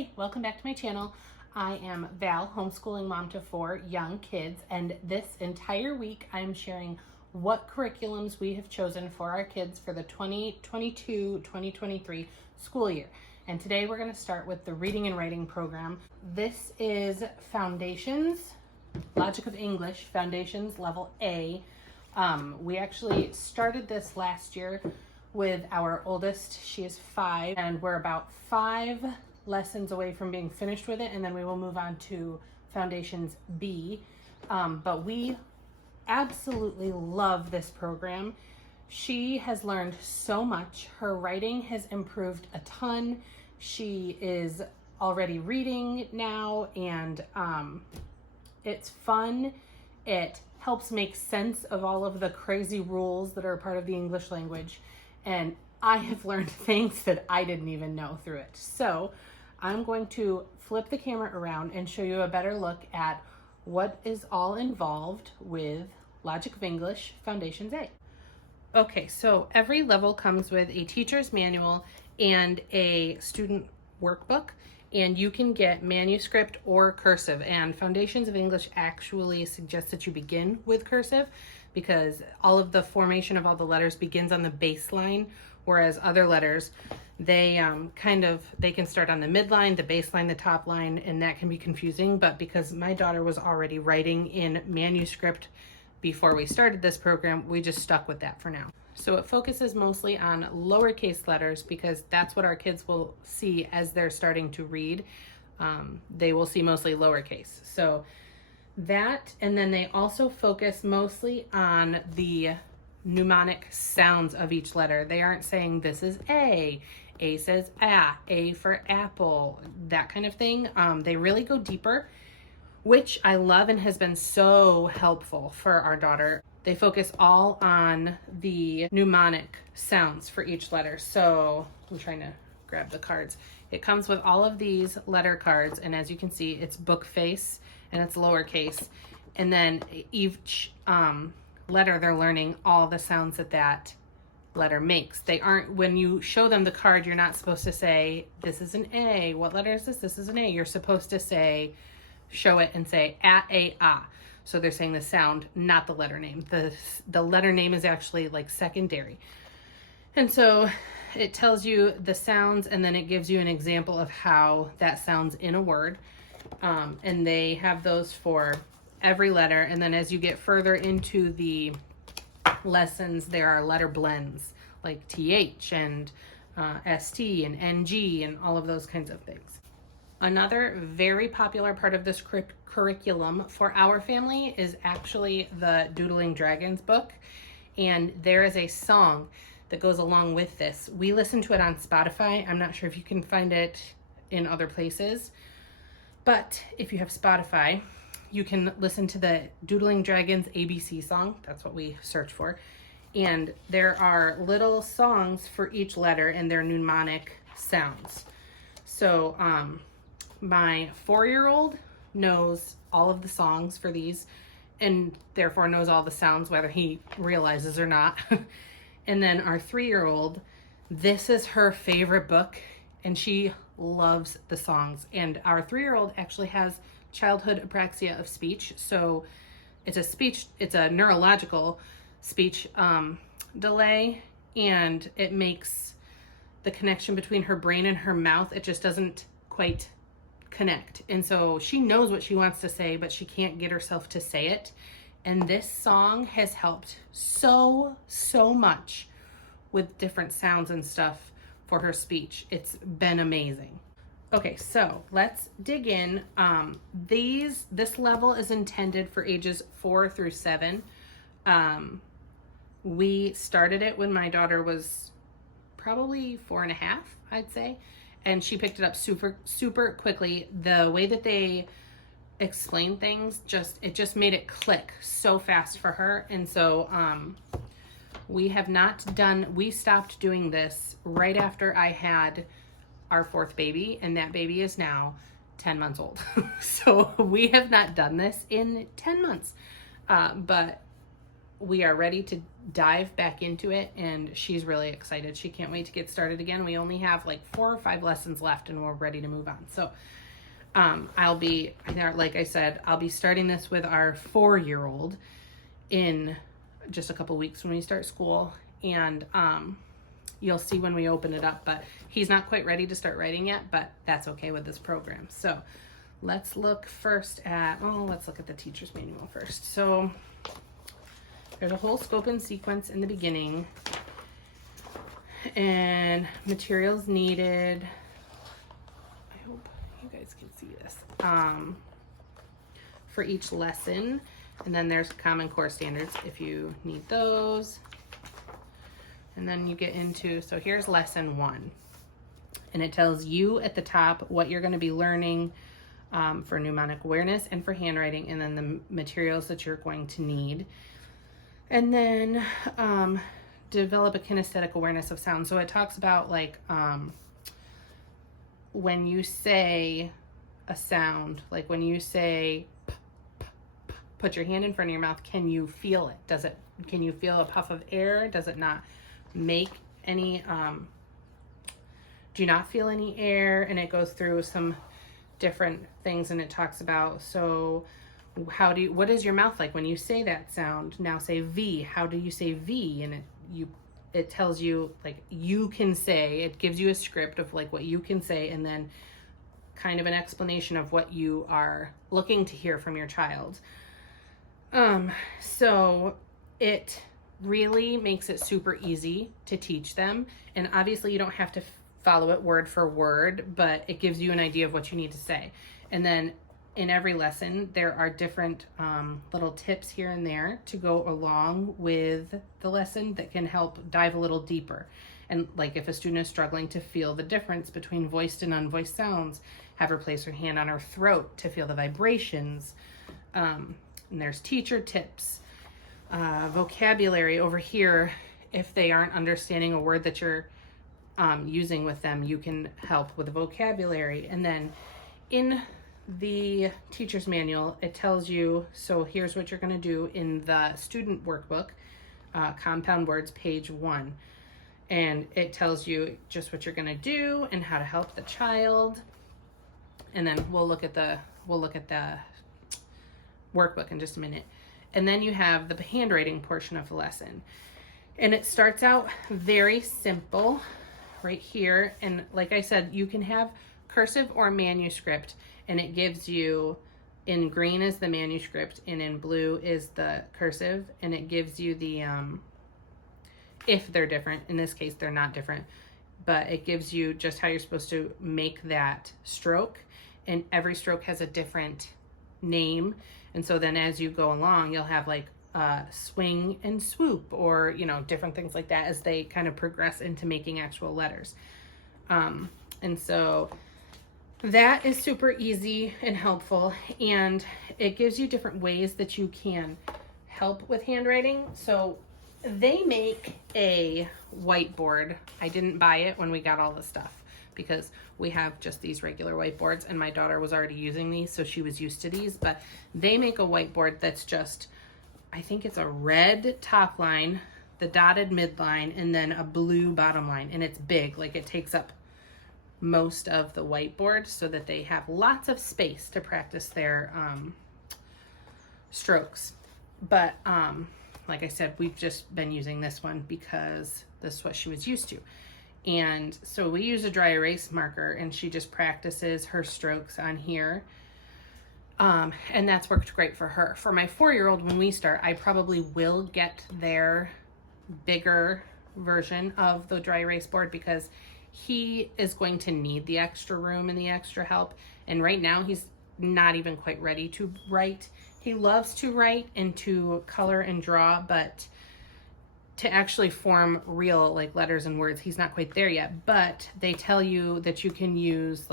Hey, welcome back to my channel. I am Val, homeschooling mom to 4 young kids, and this entire week I'm sharing what curriculums we have chosen for our kids for the 2022-2023 school year. And today we're going to start with the reading and writing program. This is Foundations, Logic of English, Foundations Level A. We actually started this last year with our oldest. She is 5, and we're about 5 lessons away from being finished with it, and then we will move on to Foundations B. But we absolutely love this program. She has learned so much. Her writing has improved a ton. She is already reading now, and it's fun. It helps make sense of all of the crazy rules that are part of the English language. And I have learned things that I didn't even know through it. So I'm going to flip the camera around and show you a better look at what is all involved with Logic of English Foundations A. Okay, so every level comes with a teacher's manual and a student workbook, and you can get manuscript or cursive. And Foundations of English actually suggests that you begin with cursive because all of the formation of all the letters begins on the baseline, whereas other letters, they can start on the midline, the baseline, the top line, and that can be confusing. But because my daughter was already writing in manuscript before we started this program, we just stuck with that for now. So it focuses mostly on lowercase letters because that's what our kids will see as they're starting to read. They will see mostly lowercase. So that, and then they also focus mostly on the mnemonic sounds of each letter. They aren't saying this is A says A for apple, that kind of thing. They really go deeper, which I love and has been so helpful for our daughter. They focus all on the mnemonic sounds for each letter. So I'm trying to grab the cards. It comes with all of these letter cards, and as you can see, it's book face and it's lowercase. And then each letter, they're learning all the sounds that letter makes. They aren't, when you show them the card, you're not supposed to say, this is an A. What letter is this? This is an A. You're supposed to say, show it and say A. So they're saying the sound, not the letter name. The letter name is actually like secondary. And so it tells you the sounds, and then it gives you an example of how that sounds in a word. And they have those for every letter. And then as you get further into the lessons, there are letter blends like TH and ST and NG and all of those kinds of things. Another very popular part of this curriculum for our family is actually the Doodling Dragons book. And there is a song that goes along with this. We listen to it on Spotify. I'm not sure if you can find it in other places, but if you have Spotify, you can listen to the Doodling Dragons ABC song. That's what we search for. And there are little songs for each letter and their mnemonic sounds. So my 4-year-old knows all of the songs for these and therefore knows all the sounds, whether he realizes or not. And then our 3-year-old, this is her favorite book and she loves the songs. And our 3-year-old actually has childhood apraxia of speech. So it's a neurological speech delay, and it makes the connection between her brain and her mouth, it just doesn't quite connect. And so she knows what she wants to say, but she can't get herself to say it. And this song has helped so this with different sounds and stuff for her speech. It's been amazing. Okay, so let's dig in. This level is intended for ages 4 through 7. We started it when my daughter was probably 4.5, I'd say, and she picked it up super quickly. The way that they explain things, it just made it click so fast for her. And so we stopped doing this right after I had our 4th baby, and that baby is now 10 months old. So we have not done this in 10 months. But we are ready to dive back into it, and she's really excited. She can't wait to get started again. We only have like 4 or 5 lessons left and we're ready to move on. So I'll be, like I said, I'll be starting this with our 4-year-old in just a couple weeks when we start school, and you'll see when we open it up, but he's not quite ready to start writing yet, but that's okay with this program. So let's look first at, let's look at the teacher's manual first. So there's a whole scope and sequence in the beginning, and materials needed. I hope you guys can see this. For each lesson, and then there's Common Core standards if you need those. And then you get into, so here's lesson 1, and it tells you at the top what you're going to be learning for mnemonic awareness and for handwriting, and then the materials that you're going to need. And then develop a kinesthetic awareness of sound. So it talks about like when you say a sound, like when you say p, p, p, put your hand in front of your mouth, can you feel it? Can you feel a puff of air? Does it not make any, do you not feel any air? And it goes through some different things, and it talks about, so what is your mouth like when you say that sound? Now say V. How do you say V? And it tells you, like, you can say, it gives you a script of like what you can say, and then kind of an explanation of what you are looking to hear from your child. So it really makes it super easy to teach them, and obviously you don't have to follow it word for word, but it gives you an idea of what you need to say. And then in every lesson, there are different little tips here and there to go along with the lesson that can help dive a little deeper. And like if a student is struggling to feel the difference between voiced and unvoiced sounds, have her place her hand on her throat to feel the vibrations. And there's teacher tips, vocabulary over here. If they aren't understanding a word that you're using with them, you can help with the vocabulary. And then in the teacher's manual, it tells you, so here's what you're going to do in the student workbook, compound words, page 1, and it tells you just what you're going to do and how to help the child. And then we'll look at the workbook in just a minute. And then you have the handwriting portion of the lesson, and it starts out very simple right here. And like I said, you can have cursive or manuscript, and it gives you, in green is the manuscript and in blue is the cursive, and it gives you the if they're different. In this case they're not different, but it gives you just how you're supposed to make that stroke, and every stroke has a different name. And so then as you go along, you'll have like swing and swoop, or different things like that as they kind of progress into making actual letters. And so that is super easy and helpful, and it gives you different ways that you can help with handwriting. So they make a whiteboard. I didn't buy it when we got all the stuff because we have just these regular whiteboards, and my daughter was already using these, so she was used to these. But they make a whiteboard that's just, I think it's a red top line, the dotted midline, and then a blue bottom line, and it's big, like it takes up most of the whiteboard so that they have lots of space to practice their strokes. But like I said, we've just been using this one because this is what she was used to. And so we use a dry erase marker, and she just practices her strokes on here. And that's worked great for her. For my 4-year-old, when we start, I probably will get their bigger version of the dry erase board because he is going to need the extra room and the extra help. And right now he's not even quite ready to write. He loves to write and to color and draw, but to actually form real like letters and words, he's not quite there yet. But they tell you that you can use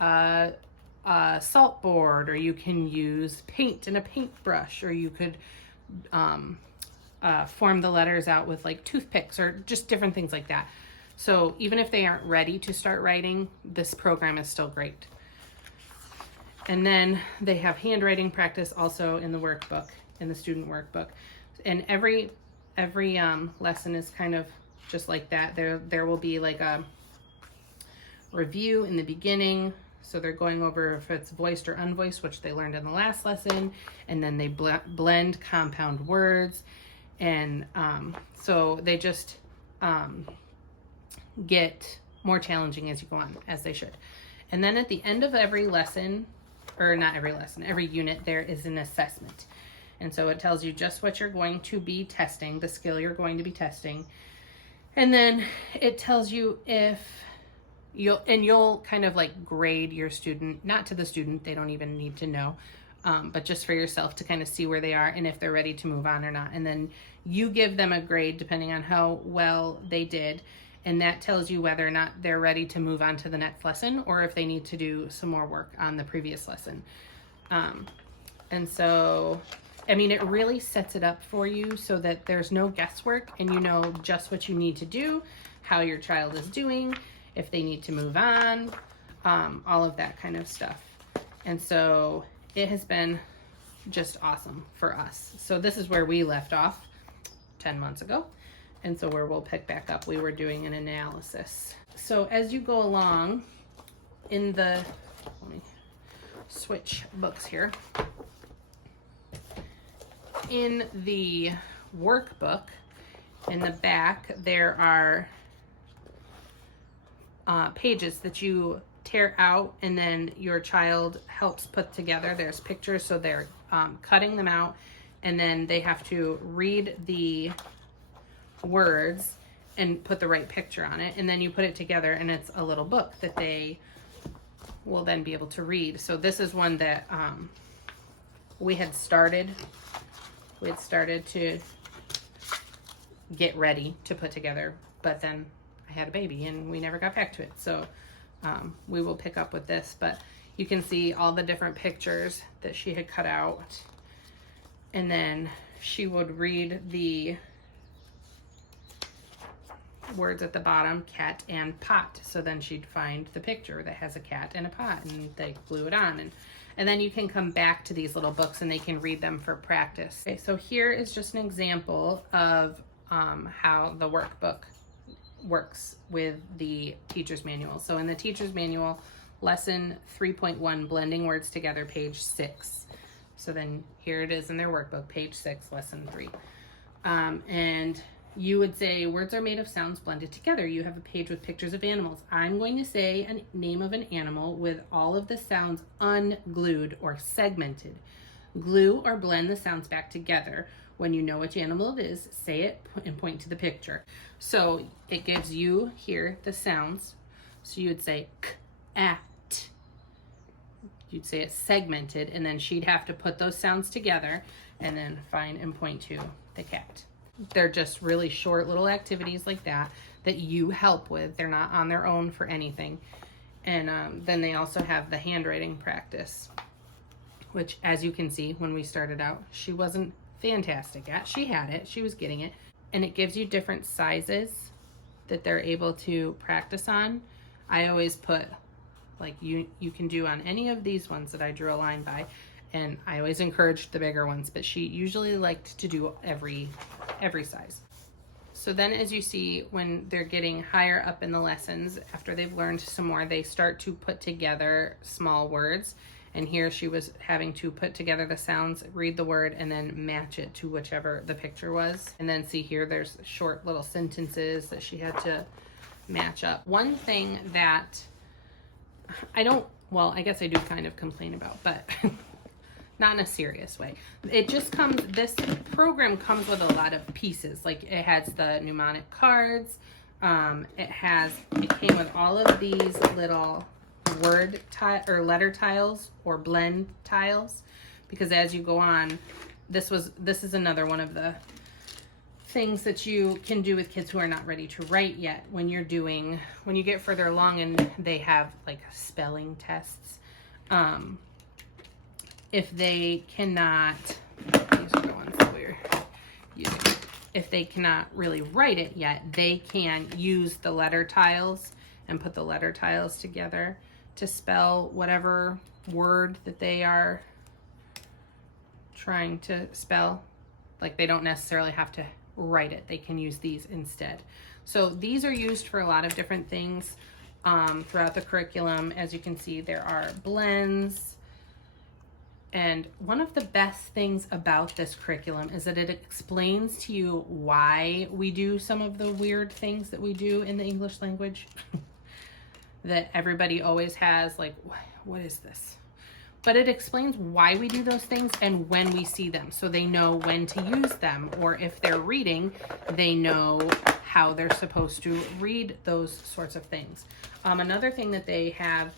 a salt board, or you can use paint and a paintbrush, or you could form the letters out with like toothpicks, or just different things like that. So even if they aren't ready to start writing, this program is still great. And then they have handwriting practice also in the workbook. in the student workbook. And every lesson is kind of just like that. There will be like a review in the beginning. So they're going over if it's voiced or unvoiced, which they learned in the last lesson. And then they blend compound words. And so they just get more challenging as you go on, as they should. And then at the end of every lesson, or not every lesson, every unit, there is an assessment. And so it tells you just what you're going to be testing, the skill you're going to be testing. And then it tells you if you'll kind of like grade your student, not to the student, they don't even need to know, but just for yourself to kind of see where they are and if they're ready to move on or not. And then you give them a grade depending on how well they did. And that tells you whether or not they're ready to move on to the next lesson or if they need to do some more work on the previous lesson. And so, I mean, it really sets it up for you so that there's no guesswork and you know just what you need to do, how your child is doing, if they need to move on, all of that kind of stuff. And so it has been just awesome for us. So this is where we left off 10 months ago. And so where we'll pick back up, we were doing an analysis. So as you go along in the, let me switch books here. In the workbook, in the back, there are pages that you tear out and then your child helps put together. There's pictures, so they're cutting them out and then they have to read the words and put the right picture on it, and then you put it together and it's a little book that they will then be able to read. So this is one that we had started to get ready to put together, but then I had a baby and we never got back to it. So we will pick up with this, but you can see all the different pictures that she had cut out, and then she would read the words at the bottom, cat and pot. So then she'd find the picture that has a cat and a pot and they glue it on. And then you can come back to these little books and they can read them for practice. Okay, so here is just an example of how the workbook works with the teacher's manual. So in the teacher's manual, lesson 3.1, blending words together, page 6. So then here it is in their workbook, page 6, lesson 3. And you would say words are made of sounds blended together. You have a page with pictures of animals. I'm going to say a name of an animal with all of the sounds unglued or segmented. Glue or blend the sounds back together. When you know which animal it is, say it and point to the picture. So it gives you here the sounds. So you would say k, at. You'd say it's segmented, and then she'd have to put those sounds together and then find and point to the cat. They're just really short little activities like that you help with. They're not on their own for anything. And then they also have the handwriting practice, which, as you can see, when we started out, she wasn't fantastic at. She had it, she was getting it. And it gives you different sizes that they're able to practice on. I always put, like, you can do on any of these ones that I drew a line by, and I always encouraged the bigger ones, but she usually liked to do every size. So then, as you see, when they're getting higher up in the lessons, after they've learned some more, they start to put together small words. And here she was having to put together the sounds, read the word, and then match it to whichever the picture was. And then see here, there's short little sentences that she had to match up. One thing that I guess I do kind of complain about, but not in a serious way. It just comes, this program comes with a lot of pieces. Like, it has the mnemonic cards. It came with all of these little word or letter tiles or blend tiles, because as you go on, this is another one of the things that you can do with kids who are not ready to write yet. When you get further along and they have like spelling tests, if they cannot, these are the ones that we're using. If they cannot really write it yet, they can use the letter tiles and put the letter tiles together to spell whatever word that they are trying to spell. Like, they don't necessarily have to write it. They can use these instead. So these are used for a lot of different things throughout the curriculum. As you can see, there are blends. And one of the best things about this curriculum is that it explains to you why we do some of the weird things that we do in the English language that everybody always has, like, what is this? But it explains why we do those things and when we see them, so they know when to use them, or if they're reading, they know how they're supposed to read those sorts of things. Another thing that they have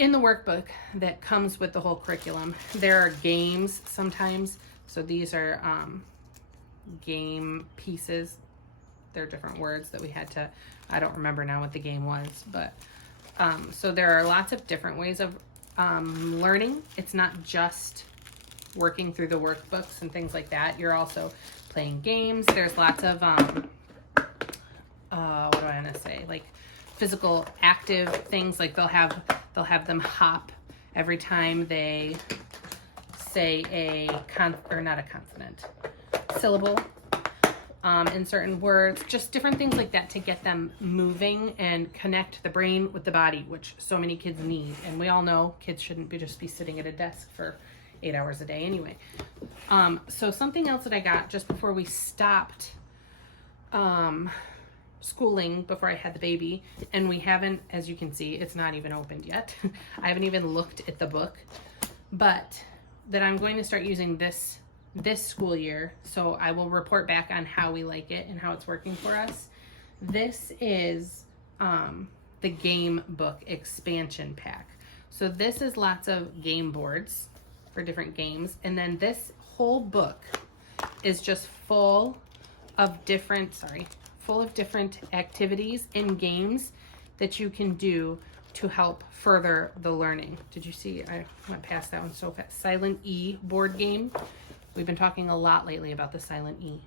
in the workbook that comes with the whole curriculum, there are games sometimes. So these are game pieces. They're different words that we had to, I don't remember now what the game was, but so there are lots of different ways of learning. It's not just working through the workbooks and things like that. You're also playing games. There's lots of what do I want to say, like physical active things. Like they'll have them hop every time they say a not a consonant, syllable in certain words, just different things like that to get them moving and connect the brain with the body, which so many kids need. And we all know kids shouldn't just be sitting at a desk for 8 hours a day anyway. So something else that I got just before we stopped schooling, before I had the baby, and we haven't, as you can see, it's not even opened yet. I haven't even looked at the book, but that I'm going to start using this school year, so I will report back on how we like it and how it's working for us. This is the game book expansion pack. So this is lots of game boards for different games, and then this whole book is just full of different activities and games that you can do to help further the learning. Did you see? I went past that one so fast. Silent E board game. We've been talking a lot lately about the silent E.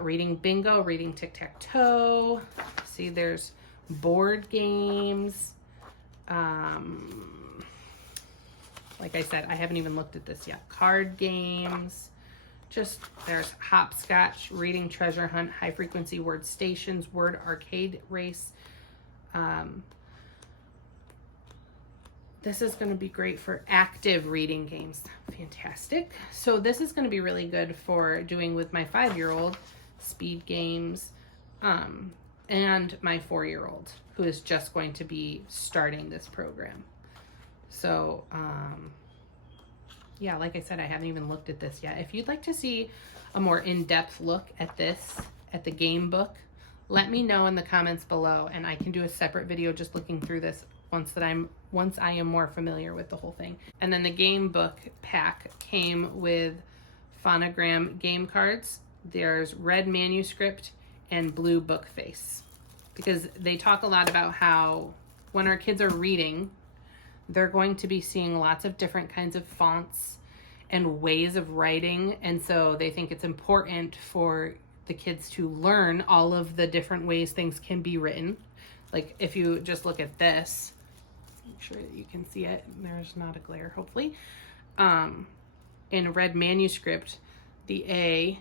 Reading bingo, reading tic-tac-toe. See, there's board games. Like I said, I haven't even looked at this yet. Card games. Just, there's hopscotch, reading treasure hunt, high frequency word stations, word arcade race. This is going to be great for active reading games. Fantastic. So this is going to be really good for doing with my 5-year-old, speed games, and my 4-year-old, who is just going to be starting this program. So, yeah, like I said, I haven't even looked at this yet. If you'd like to see a more in-depth look at this, at the game book, let me know in the comments below, and I can do a separate video just looking through this once I am more familiar with the whole thing. And then the game book pack came with phonogram game cards. There's red manuscript and blue book face, because they talk a lot about how when our kids are reading, they're going to be seeing lots of different kinds of fonts and ways of writing. And so they think it's important for the kids to learn all of the different ways things can be written. Like if you just look at this, make sure that you can see it. There's not a glare, hopefully. In red manuscript, the A,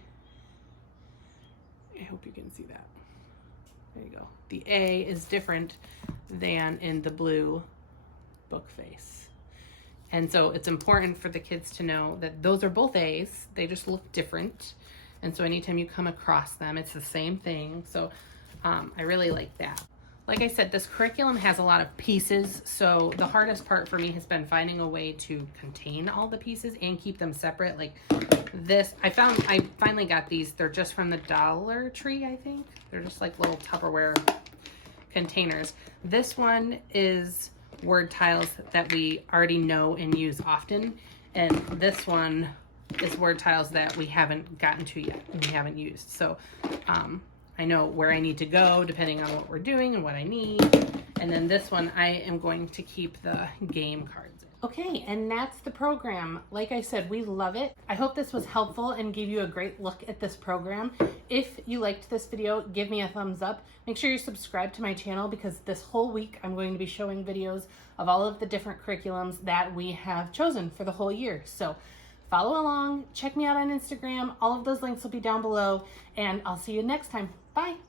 I hope you can see that. There you go. The A is different than in the blue book face. And so it's important for the kids to know that those are both A's. They just look different. And so anytime you come across them, it's the same thing. So I really like that. Like I said, this curriculum has a lot of pieces. So the hardest part for me has been finding a way to contain all the pieces and keep them separate. Like this, I finally got these. They're just from the Dollar Tree, I think. They're just like little Tupperware containers. This one is word tiles that we already know and use often. And this one is word tiles that we haven't gotten to yet and we haven't used. So I know where I need to go depending on what we're doing and what I need. And then this one, I am going to keep the game cards in. Okay, and that's the program. Like I said, we love it. I hope this was helpful and gave you a great look at this program. If you liked this video, give me a thumbs up. Make sure you subscribe to my channel, because this whole week I'm going to be showing videos of all of the different curriculums that we have chosen for the whole year. So follow along, check me out on Instagram. All of those links will be down below, and I'll see you next time. Bye.